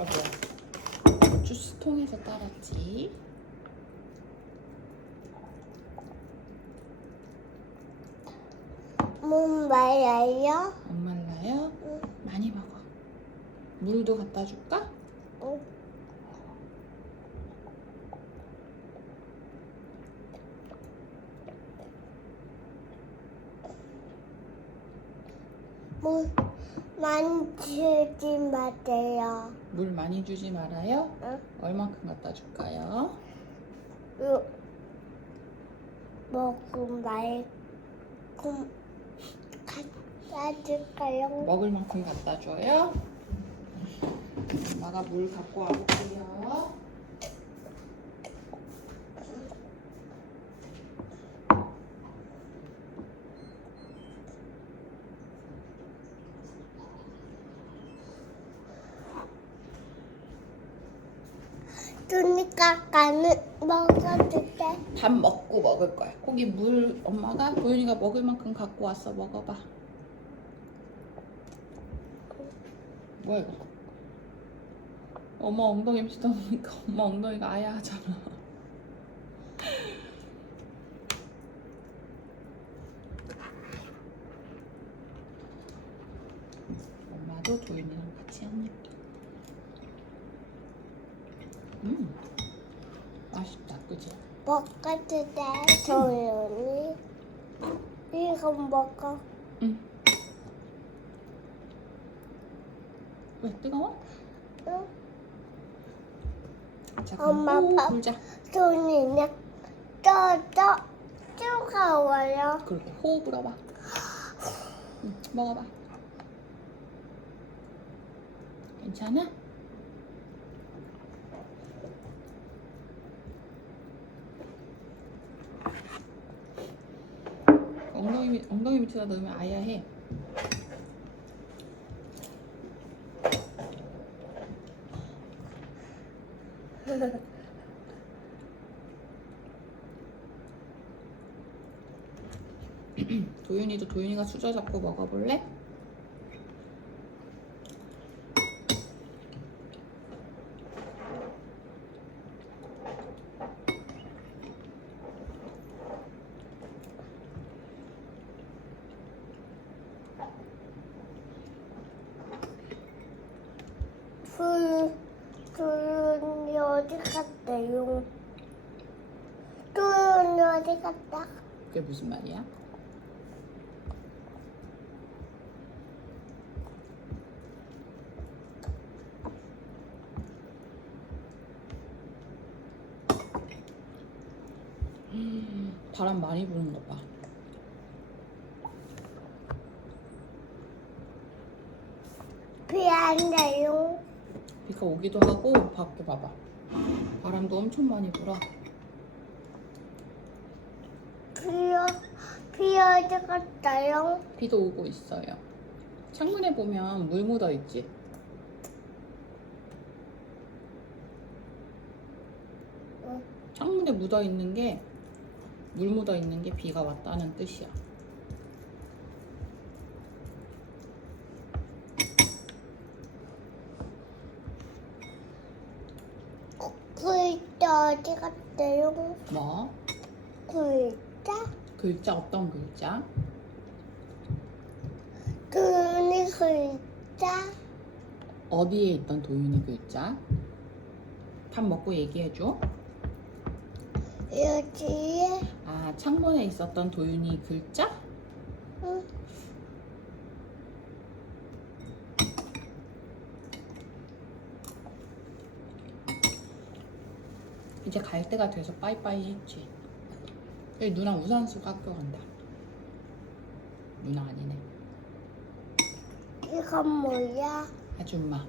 아 뭐야? 주스통에서 따랐지. 문 말아요? 안 말라요? 응. 많이 먹어. 물도 갖다 줄까? 응. 문 만지지 마세요. 물 많이 주지 말아요. 응? 얼만큼 갖다 줄까요? 요 먹고 말고 갖다 줄까요? 먹을 만큼 갖다 줘요. 엄마가 물 갖고 와볼게요. 가는 먹어도 돼. 밥 먹고 먹을 거야. 거기 물 엄마가 도윤이가 먹을 만큼 갖고 왔어. 먹어봐. 뭐야 이거? 엄마 엉덩이 밑에 넣으니까 엄마 엉덩이가 아야 하잖아. 엄마도 도윤이랑 같이 한 입. 음, 맛있다, 그지? 먹어도 돼. 조용히. 이거 먹어. 응. 왜 뜨거워? 응? 자, 그럼 엄마, 호 밥. 불자. 손이냐? 떠떠 뜨거워요. 그리고 호흡 불어봐. 응, 먹어봐. 괜찮아? 엉덩이 밑 엉덩이 밑에다 넣으면 아야해. 도윤이도 도윤이가 수저 잡고 먹어볼래? 어디 갔대요? 둘이 어디 갔다? 그게 무슨 말이야? 음, 바람 많이 부는 거 봐. 비안 돼요. 비가 오기도 하고 밖에 봐봐. 바람도 엄청 많이 불어. 비어, 비 어디 갔다요? 비도 오고 있어요. 창문에 보면 물 묻어 있지. 응. 창문에 묻어 있는 게 물 묻어 있는 게 비가 왔다는 뜻이야. 글자 어디 갔대요? 뭐? 글자? 글자 어떤 글자? 눈이 글자? 어디에 있던 도윤이 글자? 밥 먹고 얘기해줘. 여기에? 아, 창문에 있었던 도윤이 글자? 응. 이제 갈 때가 돼서 빠이빠이 했지. 여기 누나 우산 쓰고 학교 간다. 누나 아니네. 이건 뭐야? 아줌마.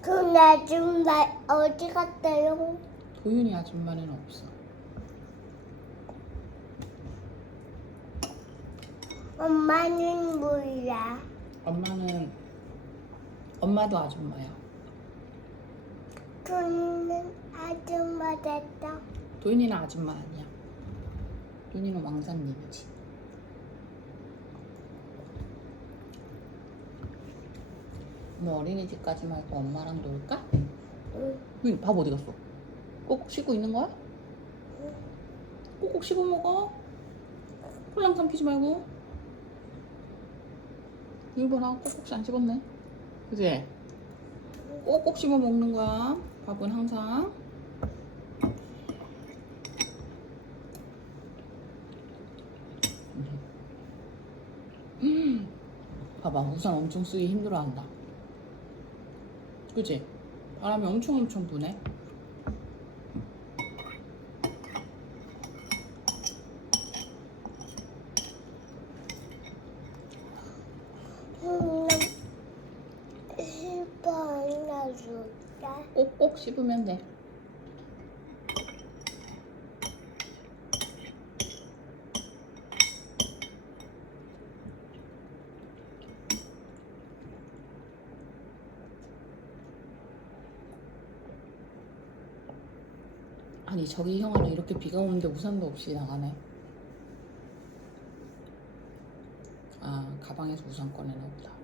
그 아줌마 어디 갔대요? 도윤이 아줌마는 없어. 엄마는 몰라. 엄마는 엄마도 아줌마야. 돈은 아줌마 됐다. 도윤이는 아줌마 아니야. 도윤이는 왕자님이지. 오늘 어린이집까지 말고 엄마랑 놀까? 응. 응, 밥 어디 갔어? 꼭꼭 씹고 있는 거야? 꼭꼭 씹어 먹어. 홀랑 삼키지 말고. 일본아 꼭꼭 안 씹었네. 그지? 꼭꼭 씹어 먹는 거야. 밥은 항상. 음. 봐봐, 우산 엄청 쓰기 힘들어한다. 그지? 바람이 엄청 엄청 부네. 응. 일본 하나 줄게. 꼭꼭 씹으면 돼. 아니 저기 형아는 이렇게 비가 오는데 우산도 없이 나가네. 아 가방에서 우산 꺼내나 보다.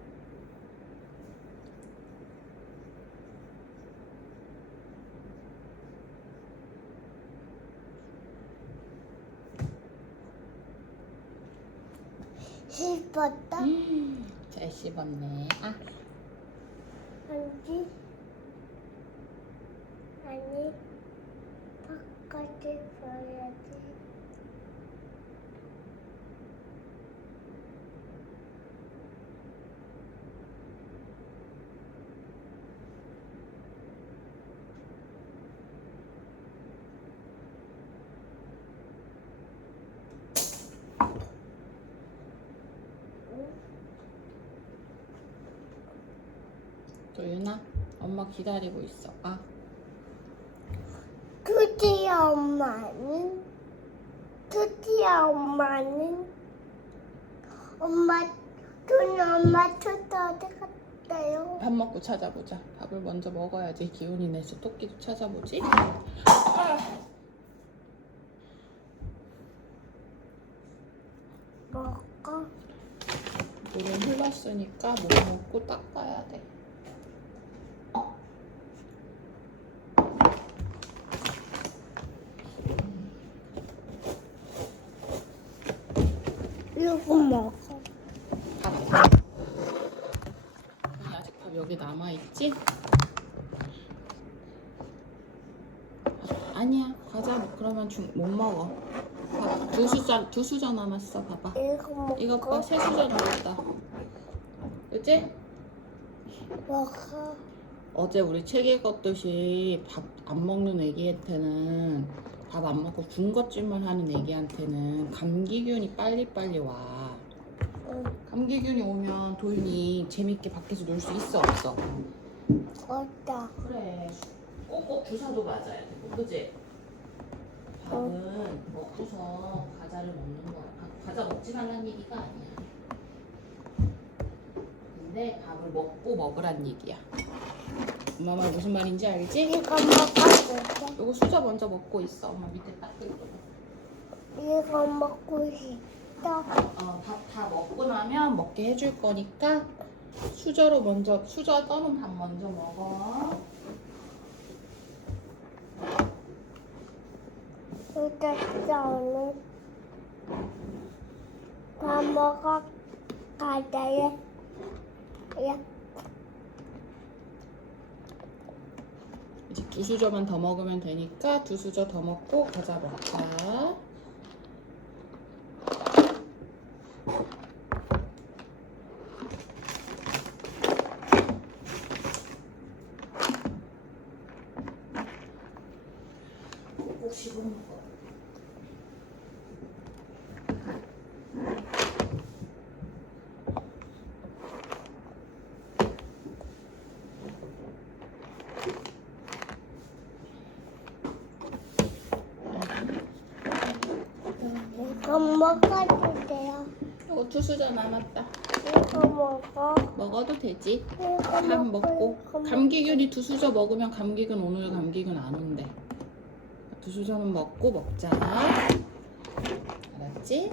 씹었다. 음, 잘 씹었네. 아 아니. 아니. 바깥에 보여야지. 도윤아, 엄마 기다리고 있어. 아, 드디어 엄마는 드디어 엄마는 엄마 돈 엄마 초도 어디 갔어요? 밥 먹고 찾아보자. 밥을 먼저 먹어야지 기운이 내서 토끼도 찾아보지. 먹어. 물은 흘렀으니까 못 먹고 닦아야 돼. 이거 먹어. 밥. 아니, 아직 밥 여기 남아 있지? 아니야, 과자 뭐 그러면 중, 못 먹어. 밥, 두 수저 두 수저 남았어. 봐봐. 이거 먹어. 이거 봐, 세 수저 남았다. 그치? 먹어. 어제 우리 책 읽었듯이 밥 안 먹는 애기한테는 밥 안 먹고 군것질만 하는 애기한테는 감기균이 빨리빨리 와. 응. 감기균이 오면 도윤이 재밌게 밖에서 놀 수 있어 없어? 어다. 그래. 꼭꼭 주사도 맞아야 돼. 그지? 밥은 먹고서 과자를 먹는 거야. 아, 과자 먹지 말란 얘기가 아니야. 근데 밥을 먹고 먹으란 얘기야. 엄마 말 무슨 말인지 알지? 이거 먹어줄게. 요거 수저 먼저 먹고 있어. 엄마 밑에 딱 긁고. 이거 먹고 싶다. 어, 밥 다 먹고 나면 먹게 해줄 거니까 수저로 먼저 수저 떠는 밥 먼저 먹어. 이제 오늘 다 먹어 가자요. 야, 이제 두 수저만 더 먹으면 되니까 두 수저 더 먹고 과자 먹자. 꼭꼭 씹어 먹어. 이거 먹어주세요. 요거 두 수저 남았다. 이거 먹어. 먹어도 되지. 이거 밥 먹고 이거 감기균이 두 수저 먹으면 감기균 오늘 감기균 안 온대. 두 수저는 먹고 먹자. 알았지?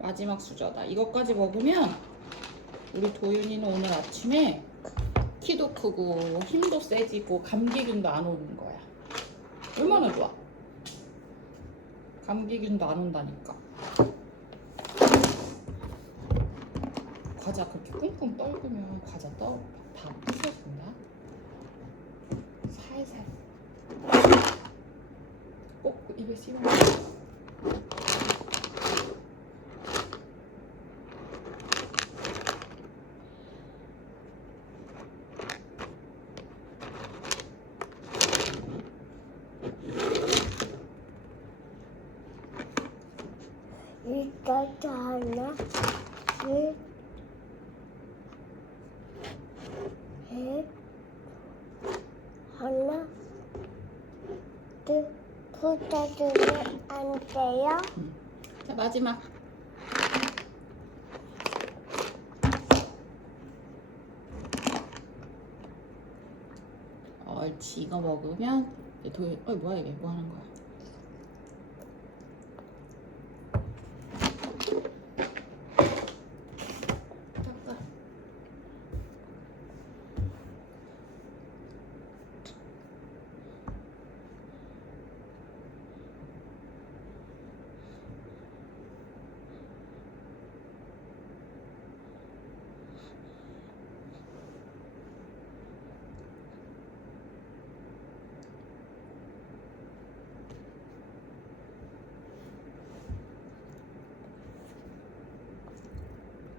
마지막 수저다. 이것까지 먹으면 우리 도윤이는 오늘 아침에 키도 크고 힘도 세지고 감기균도 안 오는 거야. 얼마나 좋아? 감기균도 안 온다니까. 과자 그렇게 꽁꽁 떨구면 과자 떠, 다 부서진다. 살살. 꼭 입에 씹어. 이것도 하나, 둘, 셋, 하나, 둘, 붙여주면 안 돼요? 자 마지막. 옳지 이거 먹으면 도윤 어 뭐야 이게 뭐 하는 거야?